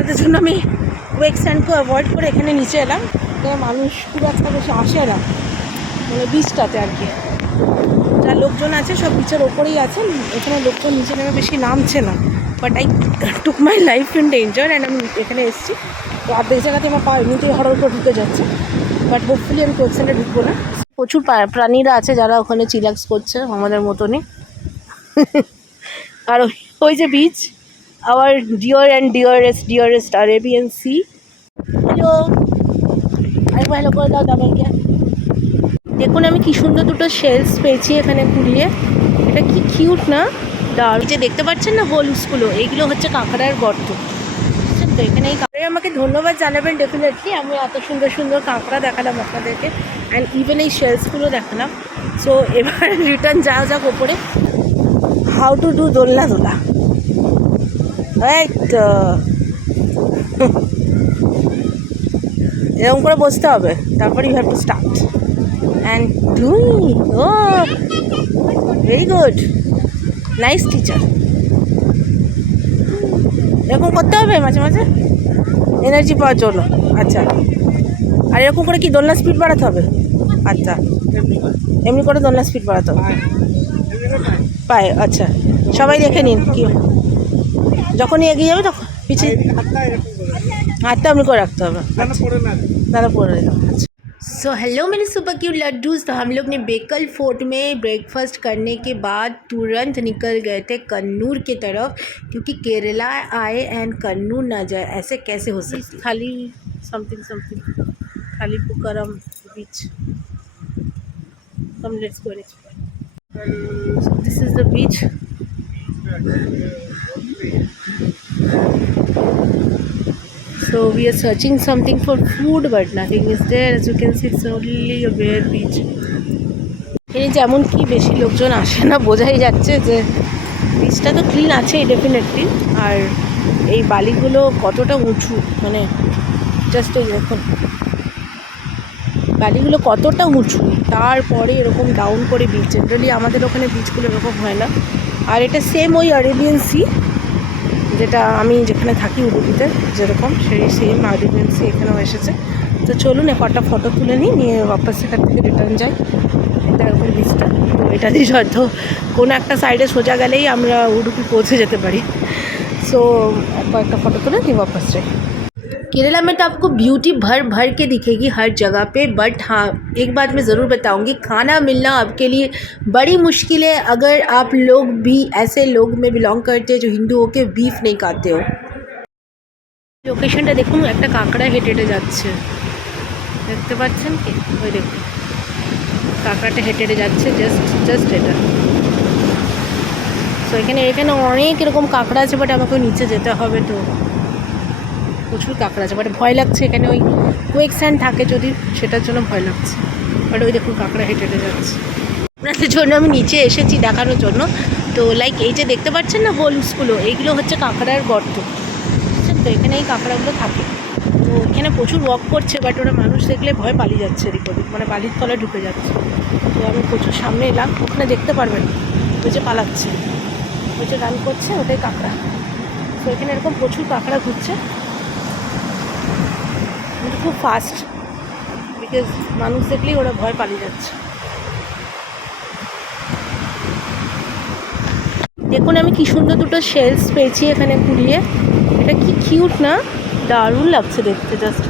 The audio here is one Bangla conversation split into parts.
আপনাদের জন্য আমি ওয়েক স্যান্ডকে অ্যাভয়েড করে এখানে নিচে এলাম, এখানে মানুষ খুব একটা বেশি আসে না, মানে বিচটাতে আর কি। যা লোকজন আছে সব বিচের ওপরেই আছেন, এখানে লোকজন নিচে নেমে বেশি নামছে না। But I took my life in danger and আমি এখানে এসেছি। তো অর্ধেক জায়গাতে আমার পা এমনিতেই হঠাৎ করে ঢুকে যাচ্ছে, বাট হোপফুলি আমি ওয়েক স্যান্ডে ঢুকবো না। প্রচুর প্রাণীরা আছে যারা ওখানে চিলাক্স করছে আমাদের মতনই। আর ওই যে beach, our dear and dearest Arabian sea. Hello, আরেকবার হ্যালো করে দাও দাবাইকে। দেখুন আমি কি সুন্দর দুটো শেলস পেয়েছি এখানে কুড়িয়ে, এটা কি কিউট না। দাঁড় যে দেখতে পাচ্ছেন না হোলসগুলো, এইগুলো হচ্ছে কাঁকড়ার গর্ত, বুঝছেন তো। এখানে এই কাঁকড়া আমাকে ধন্যবাদ জানাবেন ডেফিনেটলি, আমি এত সুন্দর সুন্দর কাঁকড়া দেখালাম আপনাদেরকে অ্যান্ড ইভেন এই শেলসগুলো দেখালাম। সো এবার রিটার্ন যাওয়া যাক ওপরে। হাউ টু ডু দোলনা দোলা, রাইট। এরকম করে বসতে হবে, তারপরে you have to start and doing. Oh very good, nice teacher. এরকম করতে হবে মাঝে মাঝে এনার্জি পাওয়ার জন্য। আচ্ছা, আর এরকম করে কি দোলনা স্পিড বাড়াতে হবে? আচ্ছা, এমনি করে দোলনা স্পিড বাড়াতে হবে পায়ে। আচ্ছা, সবাই দেখে নিন কি যখনই এগিয়ে যাবে তখন পিছিয়ে হাতটা এমনি করে রাখতে হবে, দাদা পড়ে যাবে। আচ্ছা, सो हेलो मेरे सुपर क्यूट लड्डूस। तो हम लोग ने बेकल फोर्ट में ब्रेकफास्ट करने के बाद तुरंत निकल गए थे कन्नूर की तरफ, क्योंकि केरला आए एंड कन्नूर ना जाए, ऐसे कैसे हो सकता। खाली समथिंग समथिंग खाली पुकारम beach. Come let's go explore. So this is the beach. So we are searching something for food but nothing is there. As you can see it's only a bare beach. এই যেমন কি বেশি লোকজন আসে না, বোঝাই যাচ্ছে যে বিচটা তো ক্লিন আছেই ডেফিনেটলি। আর এই বালিগুলো কতটা উঁচু, মানে জাস্ট এই দেখুন বালিগুলো কতটা উঁচু, তারপরে এরকম ডাউন করে বিচ। জেনারেলি আমাদের ওখানে বিচগুলো এরকম হয় না। আর এটা সেম ওই আরেবিয়ান সি যেটা আমি যেখানে থাকি উডুপিতে যেরকম, সেই সেম আরেবিয়ান সি এখানেও এসেছে। তো চলুন একটা ফটো তুলে নিয়ে ওয়াপাস সেখান থেকে রিটার্ন যাই। এটা এরকম বিচটা, তো এটা দিয়ে হয়তো কোনো একটা সাইডে সোজা গেলেই আমরা উডুপি পৌঁছে যেতে পারি। সো একটা ফটো তুলে নিয়ে ওয়াপাস যাই। केरला में तो आपको ब्यूटी भर भर के दिखेगी हर जगह पे, बट हाँ एक बात मैं ज़रूर बताऊंगी, खाना मिलना आपके लिए बड़ी मुश्किल है अगर आप लोग भी ऐसे लोग में बिलोंग करते हैं जो हिंदू हो के बीफ नहीं खाते हो। লোকেশনটা দেখুন, একটা কাঁকড়া হেঁটে হেঁটে যাচ্ছে, দেখতে পাচ্ছেন কি? ওই দেখুন কাঁকড়াটা হেঁটে হেঁটে যাচ্ছে, জাস্ট এটা। তো এখানে অনেক এরকম কাঁকড়া আছে, বাট আমাকে নিচে যেতে হবে। তো প্রচুর কাঁকড়া আছে, বাট ভয় লাগছে। এখানে ওই কোয়েক স্যান্ড থাকে যদি, সেটার জন্য ভয় লাগছে। বাট ওই দেখুন কাঁকড়া হেঁটে হেঁটে যাচ্ছে। আপনাদের জন্য আমি নিচে এসেছি দেখানোর জন্য। তো লাইক এই যে দেখতে পাচ্ছেন না হোলসগুলো, এইগুলো হচ্ছে কাঁকড়ার গর্ত, বুঝছেন তো। এখানে এই কাঁকড়াগুলো থাকে। তো এখানে প্রচুর ওয়াক করছে, বাট ওরা মানুষ দেখলে ভয় পালিয়ে যাচ্ছে এদিক ওদিক, মানে বালির তলায় ঢুকে যাচ্ছে। তো আমি প্রচুর সামনে এলাম, ওখানে দেখতে পারবেন ওই যে পালাচ্ছে, ওই যে রান করছে, ওটাই কাঁকড়া। তো এখানে এরকম প্রচুর কাঁকড়া ঘুরছে, খুব ফাস্ট, বিকজ মানুষ দেখলেই ওরা ভয় পালিয়ে যাচ্ছে। দেখুন আমি কি সুন্দর দুটো শেলস পেয়েছি এখানে কুড়িয়ে, এটা কি কিউট না, দারুণ লাগছে দেখতে, জাস্ট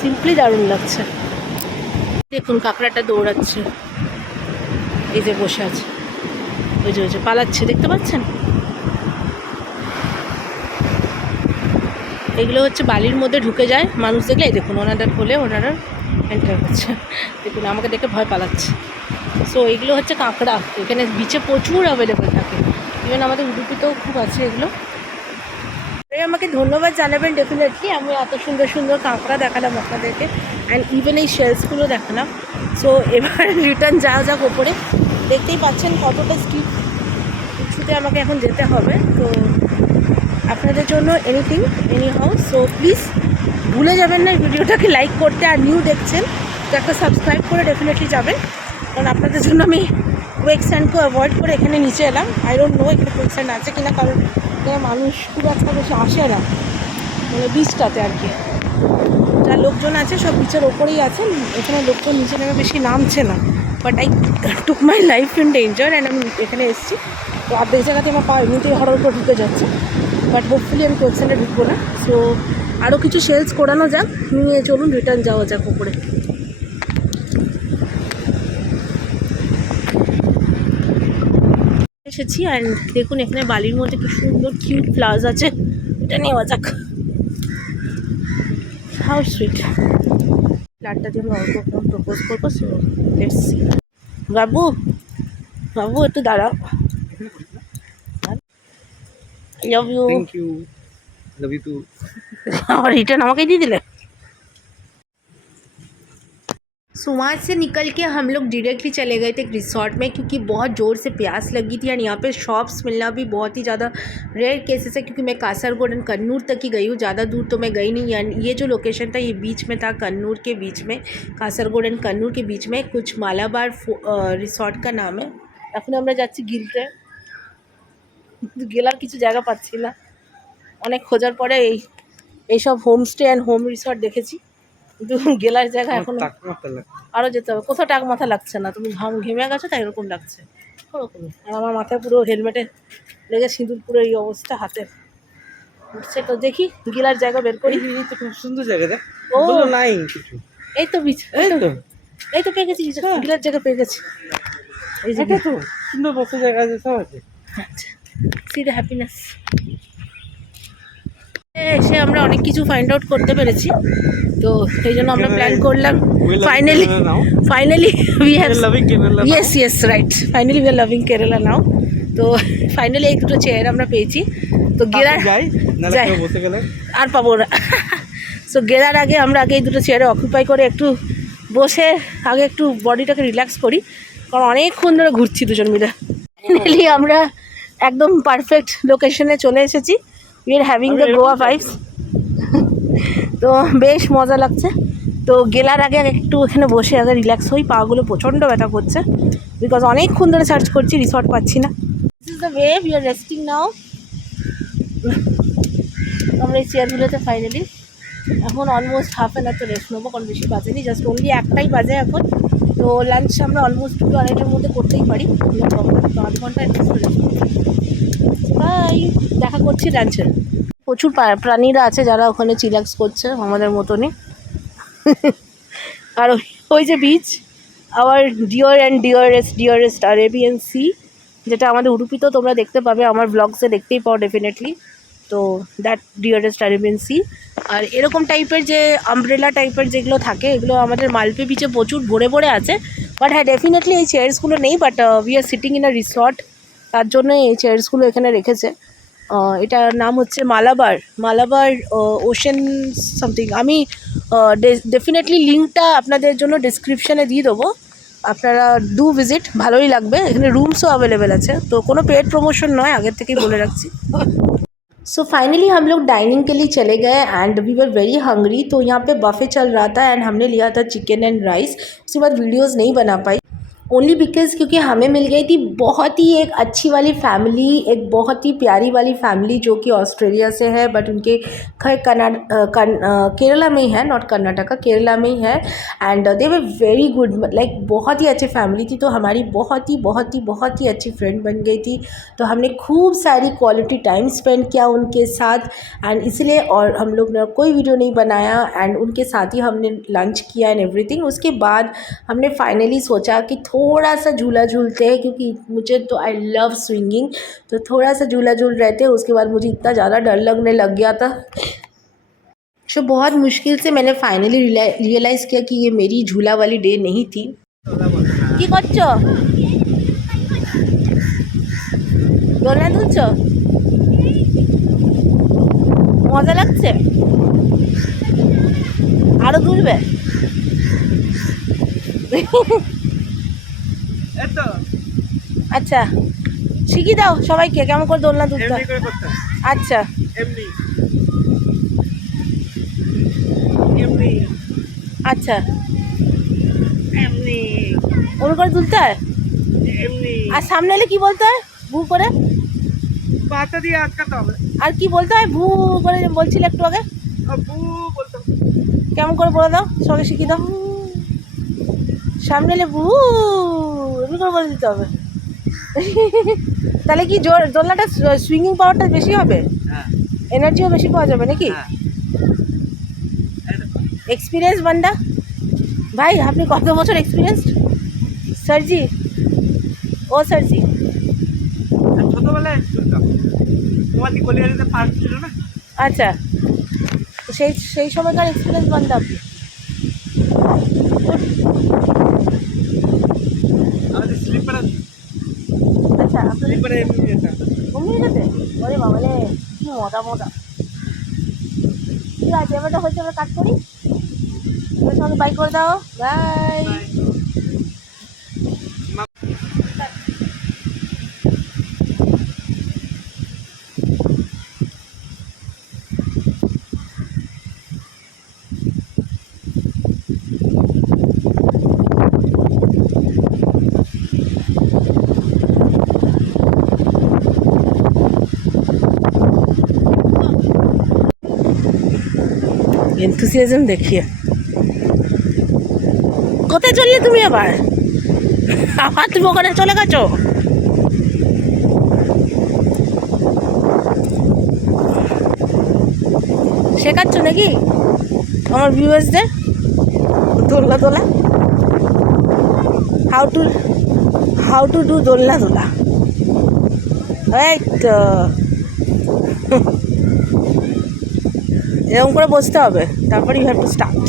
সিম্পলি দারুণ লাগছে। দেখুন কাঁকড়াটা দৌড়াচ্ছে, এই যে বসে আছে, ওই যে পালাচ্ছে, দেখতে পাচ্ছেন। এগুলো হচ্ছে বালির মধ্যে ঢুকে যায়, মানুষ দেখলে এই দেখুন ওনাদের বলে ওনারা এন্টার করছে, দেখুন আমাকে দেখে ভয় পালাচ্ছে। সো এগুলো হচ্ছে কাঁকড়া, এখানে বিচে প্রচুর অ্যাভেলেবেল থাকে, ইভেন আমাদের উডুপিতেও খুব আছে এগুলো। আমাকে ধন্যবাদ জানাবেন ডেফিনেটলি, আমি এত সুন্দর সুন্দর কাঁকড়া দেখালাম আপনাদেরকে অ্যান্ড ইভেন এই শেলসগুলো দেখালাম। সো এবার রিটার্ন যাওয়া যাক ওপরে। দেখতেই পাচ্ছেন কতটা স্টিপ উঁচুতে আমাকে এখন যেতে হবে। তো আপনাদের জন্য এনি হাউ। সো প্লিজ ভুলে যাবেন না ভিডিওটাকে লাইক করতে, আর নিউ দেখছেন তো একটা সাবস্ক্রাইব করে ডেফিনেটলি যাবেন, কারণ আপনাদের জন্য আমি কোয়েক স্যান্ডকে অ্যাভয়েড করে এখানে নিচে এলাম। আই ডোন্ট নো এখানে কোয়েক স্যান্ড আছে কিনা, কারণ এখানে মানুষ খুব একটা বেশি আসে না, মানে বিচটাতে আর কি। যা লোকজন আছে সব বিচের ওপরেই আছে, এখানে লোকজন নিচে নেমে বেশি নামছে না। But I took my life in danger and আমি এখানে এসেছি। তো অর্ধেক জায়গাতে আমার পা এমনিতেই হঠাৎ করে ঢুকে যাচ্ছে, বাট হোপফুলি আমি কোয়েশ্চেনটা ঢুকবো না। সো আরও কিছু সেলস করানো যাক, নিয়ে চলুন রিটার্ন যাওয়া যাক উপরে। এসেছি অ্যান্ড দেখুন এখানে বালির মধ্যে কি সুন্দর কিউট ফ্লাওয়ার্স আছে, এটা নেওয়া যাক। How sweet. ফ্ল্যাটটা দিয়ে আমরা অল্প প্রপোজ করবো। So let's see. বাবু বাবু একটু দাঁড়াও। Love you. Thank you, love you too. और रिटर्न আমাকেই দিয়ে দিলে। सो वहाँ से निकल के हम लोग डायरेक्टली चले गए थे एक रिसॉर्ट में, क्योंकि बहुत ज़ोर से प्यास लगी थी। और यहाँ पे शॉप्स मिलना भी बहुत ही ज़्यादा रेयर केसेस है, क्योंकि मैं कासरगोड एंड कन्नूर तक ही गई हूँ, ज़्यादा दूर तो मैं गई नहीं। यानी ये जो लोकेशन था ये बीच में था, कन्नूर के बीच में, कासरगोड एंड कन्नूर के बीच में। कुछ मालाबार रिसॉर्ट का नाम है। এখন আমরা যাচ্ছি গিলতে, গেলার কিছু জায়গা পাচ্ছি না। অনেক খোঁজার পরে এইসব হোমস্টে অ্যান্ড হোম রিসর্ট দেখেছি, কিন্তু গেলার জায়গা এখন আরও যেতে হবে। কোথাও টাক মাথা লাগছে না, তুমি ঘেমে গেছো তাই এরকম লাগছে ওরকমই। আর আমার মাথায় পুরো হেলমেটে লেগে সিঁদুর পুরো এই অবস্থা, হাতে উঠছে। তো দেখি গেলার জায়গা বের করি। তো খুব সুন্দর জায়গা দেখ। ও নাই কিছু, এই তো বিচ, এই তো পেয়ে গেছি গেলার জায়গা পেয়ে গেছি। এই যে তো সুন্দর বসে জায়গা আছে, সব আছে। আচ্ছা, সি দ্য হ্যাপিনেস। এসে আমরা অনেক কিছু ফাইন্ড আউট করতে পেরেছি, তো সেই জন্য আমরা প্ল্যান করলাম। Finally we have yes right, finally we are loving Kerala now. তো ফাইনালি এই দুটো চেয়ার আমরা পেয়েছি। তো গেরার যাই আর পাবো না। সো গেরার আগে আমরা আগে এই দুটো চেয়ারে অকুপাই করে একটু বসে আগে একটু বডিটাকে রিল্যাক্স করি, কারণ অনেকক্ষণ ধরে ঘুরছি দুজন মিলে। ফাইনালি আমরা একদম পারফেক্ট লোকেশনে চলে এসেছি। We are having the Goa vibes. তো বেশ মজা লাগছে। তো গেলার আগে একটু এখানে বসে আগে রিল্যাক্স হই, পাগুলো প্রচণ্ড ব্যথা করছে, বিকজ অনেকক্ষণ ধরে সার্চ করছি, রিসর্ট পাচ্ছি না। This is the way we are resting now. আমরা এই চেয়ারগুলোতে ফাইনালি এখন অলমোস্ট হাফ অ্যান আওয়ার তো রেস্ট নেবো, কারণ বেশি বাজেনি, জাস্ট অনলি একটাই বাজে এখন। তো লাঞ্চ আমরা অলমোস্ট 2 আড়াইটার মধ্যে করতেই পারি, তো 8 ঘন্টা রেস্ট নেবো। বাই, দেখা করছি লাঞ্চে। প্রচুর প্রাণীরা আছে যারা ওখানে চিলাক্স করছে আমাদের মতনই। আর ওই যে beach, our dear and dearest Arabian sea, যেটা আমাদের উডুপিতেও তোমরা দেখতে পাবে, আমার ব্লগসে দেখতেই পাও ডেফিনেটলি। তো দ্যাট ডিয়ারেস্ট আরেবিয়ান সি। আর এরকম টাইপের যে আমব্রেলা টাইপের যেগুলো থাকে, এগুলো আমাদের মালপে বিচে প্রচুর ভরে ভরে আছে। বাট হ্যাঁ, ডেফিনেটলি এই চেয়ার্সগুলো নেই, but we are sitting in a resort, তার জন্য এই চেয়ার্সগুলো এখানে রেখেছে। এটার নাম হচ্ছে মালাবার ওশেন সামথিং। আমি ডেফিনেটলি লিঙ্কটা আপনাদের জন্য ডিসক্রিপশানে দিয়ে দেবো, আপনারা ডু ভিজিট, ভালোই লাগবে। এখানে রুমসও অ্যাভেলেবেল আছে, তো কোনো পেড প্রমোশন নয়, আগের থেকেই বলে রাখছি। सो फाइनली हम लोग डाइनिंग के लिए चले गए and we were very hungry. तो यहाँ पे बफे चल रहा था एंड हमने लिया था चिकन एंड राइस। उसके बाद वीडियोस नहीं बना पाई, ओनली बिकॉज क्योंकि हमें मिल गई थी बहुत ही एक अच्छी वाली फैमिली, एक बहुत ही प्यारी वाली फैमिली जो कि ऑस्ट्रेलिया से है, बट उनके घर केरला में ही है, नॉट कर्नाटका, केरला में ही है। And they were very good, like बहुत ही अच्छी फैमिली थी। तो हमारी बहुत ही अच्छी फ्रेंड बन गई थी। तो हमने खूब सारी क्वालिटी टाइम स्पेंड किया उनके साथ, एंड इसलिए और हम लोग ने कोई वीडियो नहीं बनाया, एंड उनके साथ ही हमने लंच किया एंड एवरीथिंग। उसके बाद हमने फाइनली सोचा कि थोड़ा सा झूला झूलते हैं, क्योंकि मुझे तो आई लव स्विंगिंग, तो थोड़ा सा झूला झूल रहे थे। उसके बाद मुझे इतना ज़्यादा डर लगने लग गया था। तो बहुत मुश्किल से मैंने फाइनली रियलाइज़ किया कि ये मेरी झूला वाली डे नहीं थी। কি করছো? দোলনা দুলছো? মজা লাগছে? আরো দুলবে? আচ্ছা, শিখিয়ে দাও সবাইকে কেমন করে দোলনা দুলতে হয়। আচ্ছা, আচ্ছা, ওর করে তুলতে হয়। আর সামনে এলে কি বলতে হয়? ভু করে পাতা দিয়ে আটকাতে হবে। আর কি বলতে হয়? ভু করে বলছিলে একটু আগে। আব্বু বলতাম। কেমন করে বলে দাও, সঙ্গে শিখিয়ে দাও। সামনে এলে বু এমনি করে বলে দিতে হবে। তাহলে কি জোর দোলনাটা সুইঙ্গিং পাওয়ারটা বেশি হবে, হ্যাঁ এনার্জিও বেশি পাওয়া যাবে নাকি? হ্যাঁ এক্সপিরিয়েন্স বান্দা ভাই, আপনি কত বছর এক্সপিরিয়েন্স স্যারজি? ও স্যারজি, ছোটবেলায় শুনতাম তোমাদের কলিয়ারিতে পার্ক ছিল না। আচ্ছা, তো সেই সেই সময়কার এক্সপিরিয়েন্স বান্দা আপনি। আমাদের স্লিপার আছে, আচ্ছা, আপনাদের স্লিপারে এমনি যেতাম। ঘুমিয়ে গেছে? ওরে বাবা রে, কি মজা মজা। ঠিক আছে, এবারটা হচ্ছে, আমরা কাট করি। এবার সঙ্গে বাই করে দাও, বাই। এনথুসিয়াজম দেখিয়ে। কোথায় চললে তুমি আবার? আবার তুমি ওখানে চলে গেছো? শেখাচ্ছ নাকি আমার ভিউয়ার্সদের দোলনা তোলা? হাউ টু ডু দোলনা তোলা। এই তো এরকম করে বসতে হবে, তারপর you have to start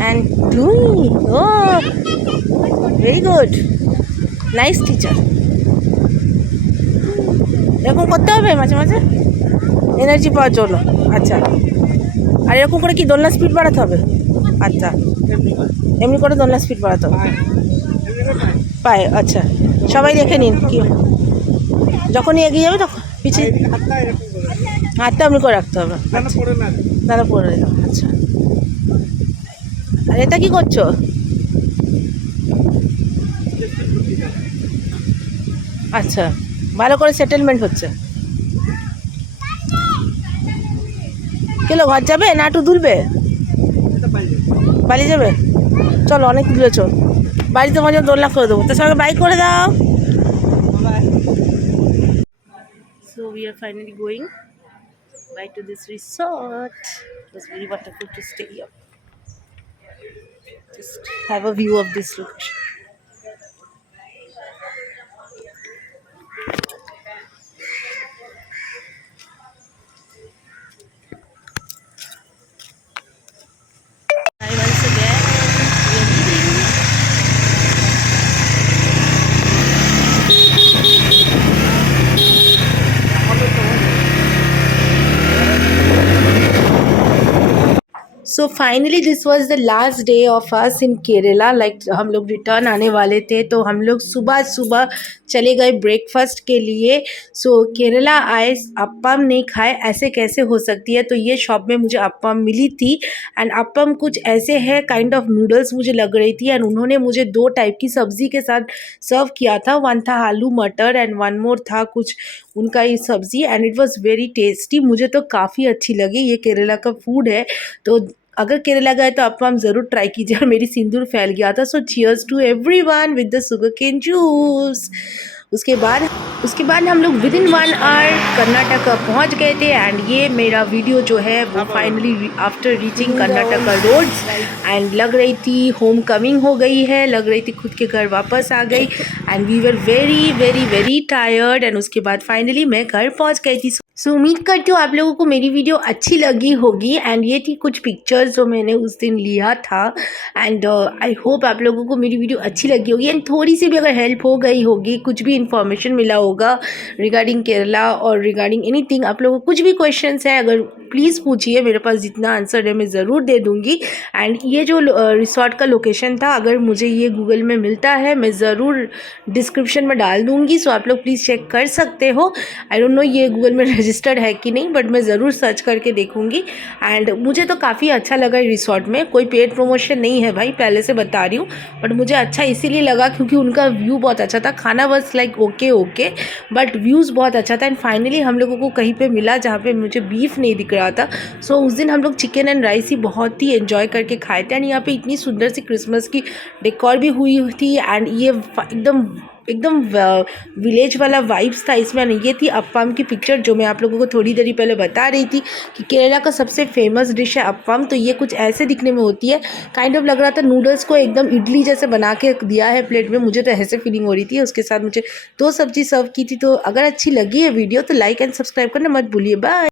and doing. Oh very good, nice teacher. এরকম করতে হবে মাঝে মাঝে এনার্জি পাওয়ার জন্য। আচ্ছা, আর এরকম করে কি দোলনা স্পিড বাড়াতে হবে? আচ্ছা, এমনি করে দোলনা স্পিড বাড়াতে হবে পায়ে। আচ্ছা, সবাই দেখে নিন কি যখনই এগিয়ে যাবে তখন পিছিয়ে হাতটা এরকম করে হাতটা এমনি করে রাখতে হবে। না পড়ে না। দাদা পরে দিলাম। আচ্ছা, আর এটা কি করছো? আচ্ছা, ভালো করে সেটেলমেন্ট হচ্ছে। কেলো ঘর যাবে না একটু দুলবে? বাড়ি যাবে? চলো, অনেক দূরে চল, বাড়িতে মাঝে দোলনা করে দেবো। তো সবাই বাইক করে দাও। So we are finally going back to this resort. It was very wonderful to stay here. Just have a view of this location. Hi once again. We are leaving. So finally this was the last day of us in Kerala. Like हम लोग रिटर्न आने वाले थे, तो हम लोग सुबह सुबह चले गए ब्रेकफास्ट के लिए। सो केरला आए, अप्पम नहीं खाए, ऐसे कैसे हो सकती है? तो ये शॉप में मुझे अप्पम मिली थी एंड अप्पम कुछ ऐसे है, काइंड ऑफ नूडल्स मुझे लग रही थी। एंड उन्होंने मुझे 2 टाइप की सब्ज़ी के साथ सर्व किया था। वन था आलू मटर एंड वन मोर था कुछ उनका ये सब्ज़ी, and it was very tasty. मुझे तो काफ़ी अच्छी लगी। ये केरला का फूड है, तो अगर केरला गए तो अप्पम ज़रूर ट्राई कीजिए। और मेरी सिंदूर फैल गया था। So cheers to everyone with the sugarcane juice. उसके बाद हम लोग विद इन 1 आवर कर्नाटका पहुंच गए थे। एंड ये मेरा वीडियो जो है वो finally after reaching Karnataka roads, and लग रही थी होम कमिंग हो गई है, लग रही थी खुद के घर वापस आ गई। And we were very very very tired. And उसके बाद फाइनली मैं घर पहुंच गई थी। सो उम्मीद करती हूँ आप लोगों को मेरी वीडियो अच्छी लगी होगी। एंड ये थी कुछ पिक्चर्स जो मैंने उस दिन लिया था। एंड आई होप आप लोगों को मेरी वीडियो अच्छी लगी होगी, एंड थोड़ी सी भी अगर हेल्प हो गई होगी, कुछ भी इन्फॉर्मेशन मिला होगा रिगार्डिंग केरला और रिगार्डिंग एनीथिंग, आप लोगों को कुछ भी क्वेश्चंस है अगर प्लीज़ पूछिए, मेरे पास जितना आंसर है मैं ज़रूर दे दूँगी। एंड ये जो रिसोर्ट का लोकेशन था, अगर मुझे ये गूगल में मिलता है मैं ज़रूर डिस्क्रिप्शन में डाल दूँगी। सो आप लोग प्लीज़ चेक कर सकते हो। आई डोंट नो ये गूगल में रजिस्टर्ड है कि नहीं, बट मैं ज़रूर सर्च करके देखूँगी। एंड मुझे तो काफ़ी अच्छा लगा रिसोर्ट में। कोई पेड प्रमोशन नहीं है भाई, पहले से बता रही हूँ, बट मुझे अच्छा इसीलिए लगा क्योंकि उनका व्यू बहुत अच्छा था। खाना बस लाइक ओके बट व्यूज़ बहुत अच्छा था। एंड फाइनली हम लोगों को कहीं पे मिला जहाँ पे मुझे बीफ नहीं दिख रहा रहा था। सो उस दिन हम लोग चिकन एंड राइस ही बहुत ही एंजॉय करके खाए थे। एंड यहाँ पे इतनी सुंदर सी क्रिसमस की डेकोर भी हुई थी। एंड ये एकदम एकदम विलेज वाला वाइब्स था इसमें। ये थी अप्पम की पिक्चर जो मैं आप लोगों को थोड़ी देरी पहले बता रही थी कि केरला का सबसे फेमस डिश है अप्पम। तो ये कुछ ऐसे दिखने में होती है, काइंड ऑफ लग रहा था नूडल्स को एकदम इडली जैसे बना के दिया है प्लेट में, मुझे तो ऐसे फीलिंग हो रही थी। उसके साथ मुझे 2 सब्जी सर्व की थी। तो अगर अच्छी लगी है वीडियो तो लाइक एंड सब्सक्राइब करना मत भूलिए। बाय।